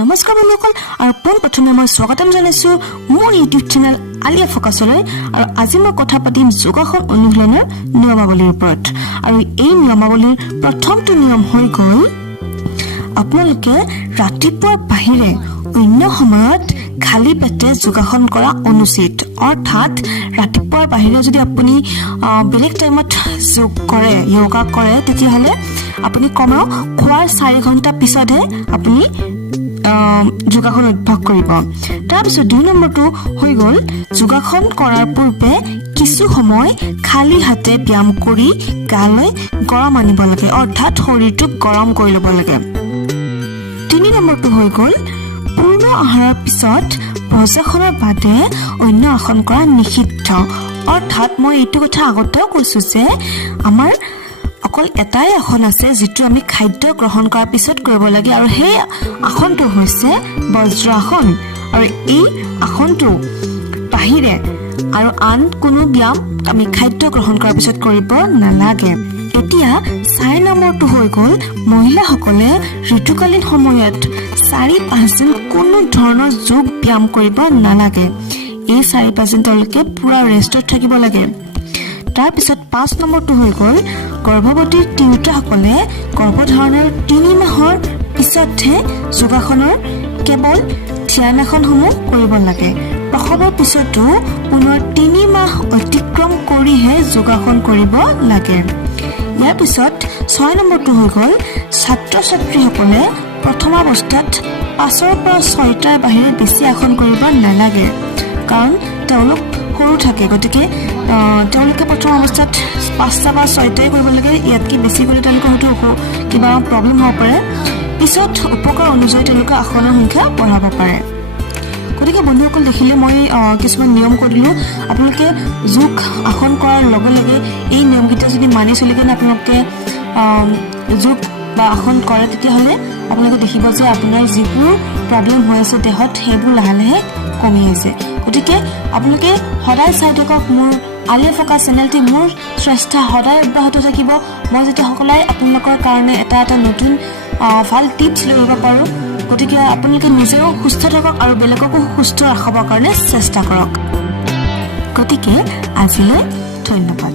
নমস্কাৰ বন্ধুসকল আৰু প্ৰথমে মই স্বাগতম জনাইছো মোৰ ইউটিউব চেনেল আলিয়া ফকাছলৈ আৰু আজি মই কথা পাতিম যোগাসন অনুশীলনৰ নিয়মাৱলীৰ ওপৰত আৰু এই নিয়মাৱলীৰ প্ৰথমটো নিয়ম হৈ গ'ল আপোনালোকে ৰাতিপুৱাৰ বাহিৰে অন্য সময়ত খালি পেটে যোগাসন কৰা অনুচিত অৰ্থাৎ ৰাতিপুৱাৰ বাহিৰে যদি আপুনি বেলেগ টাইমত যোগ কৰে যোগা কৰে তেতিয়াহ'লে আপুনি কমেও খোৱাৰ 4 ঘণ্টা পিছতহে আপুনি যোগাসন অভ্যাস কৰিব তাৰ পিছত 2 নম্বৰটো হৈ গ'ল যোগাসন কৰাৰ পূৰ্বে কিছু সময় খালি হাতে ব্যায়াম কৰি গালৈ গৰম আনিব লাগে অৰ্থাৎ শৰীৰটো গৰম কৰি ল'ব লাগে 3 নম্বৰটো হৈ গ'ল পূৰ্ণ আহাৰৰ পিছত প্ৰজেখনৰ বাদে অন্য আসন কৰা নিষিদ্ধ অৰ্থাৎ মই এইটো কথা আগতেও কৈছো যে আমাৰ অকল এটাই আসন আছে যেটো আমি খাদ্য গ্ৰহণ কৰাৰ পিছত কৰিব লাগে আৰু সেই আসনটো হৈছে বজ্ৰ আসন আৰু এই আসনটো বাহিৰে আৰু আন কোনো ব্যায়াম আমি খাদ্য গ্ৰহণ কৰাৰ পিছত কৰিব নালাগে এতিয়া 4 নম্বৰটো হৈ গ'ল মহিলাসকলে ঋতুকালীন সময়ত 4-5 দিন কোনো ধৰণৰ যোগ ব্যায়াম কৰিব নালাগে এই 4-5 দিন তেওঁলোকে পুৰা ৰেষ্টত থাকিব লাগে তাৰ পিছত 5 নম্বৰটো হৈ গ'ল গৰ্ভৱতী তিৰোতাসকলে গৰ্ভধাৰণৰ 3 মাহৰ পিছতহে যোগাসনৰ কেৱল ধ্যানাসনসমূহ কৰিব লাগে প্ৰসৱৰ পিছতো পুনৰ 3 মাহ অতিক্ৰম কৰিহে যোগাসন কৰিব লাগে ইয়াৰ পিছত 6 নম্বৰটো হৈ গ'ল ছাত্ৰ-ছাত্ৰীসকলে প্ৰথম অৱস্থাত 5ৰ পৰা 6টাৰ বাহিৰে বেছি আসন কৰিব নালাগে কাৰণ তেওঁলোক সৰু থাকে গতিকে তেওঁলোকে প্ৰথম অৱস্থাত 5টা বা 6টাই কৰিব লাগে ইয়াতকৈ বেছি কৰি তেওঁলোকৰ হয়তো কিবা প্ৰব্লেম হ'ব পাৰে পিছত উপকাৰ অনুযায়ী তেওঁলোকে আসনৰ সংখ্যা বঢ়াব পাৰে গতিকে বন্ধুসকল দেখিলে মই কিছুমান নিয়ম কৈ দিলোঁ আপোনালোকে যোগ আসন কৰাৰ লগে লগে এই নিয়মকেইটা যদি মানি চলি কিনে আপোনালোকে যোগ বা আসন কৰে তেতিয়াহ'লে আপোনালোকে দেখিব যে আপোনাৰ যিবোৰ প্ৰব্লেম হৈ আছে দেহত সেইবোৰ লাহে লাহে কমি আহিছে গতিকে আপোনালোকে সদায় চাই থাকক মোৰ আলিয়া ফকাছ চেনেলটি মোৰ চেষ্টা সদায় অব্যাহত থাকিব মই যাতে সকলোৱে আপোনালোকৰ কাৰণে এটা নতুন ভাল টিপছ লৈ আহিব পাৰোঁ গতিকে আপোনালোকে নিজেও সুস্থ থাকক আৰু বেলেগকো সুস্থ ৰাখিবৰ কাৰণে চেষ্টা কৰক গতিকে আজিলৈ ধন্যবাদ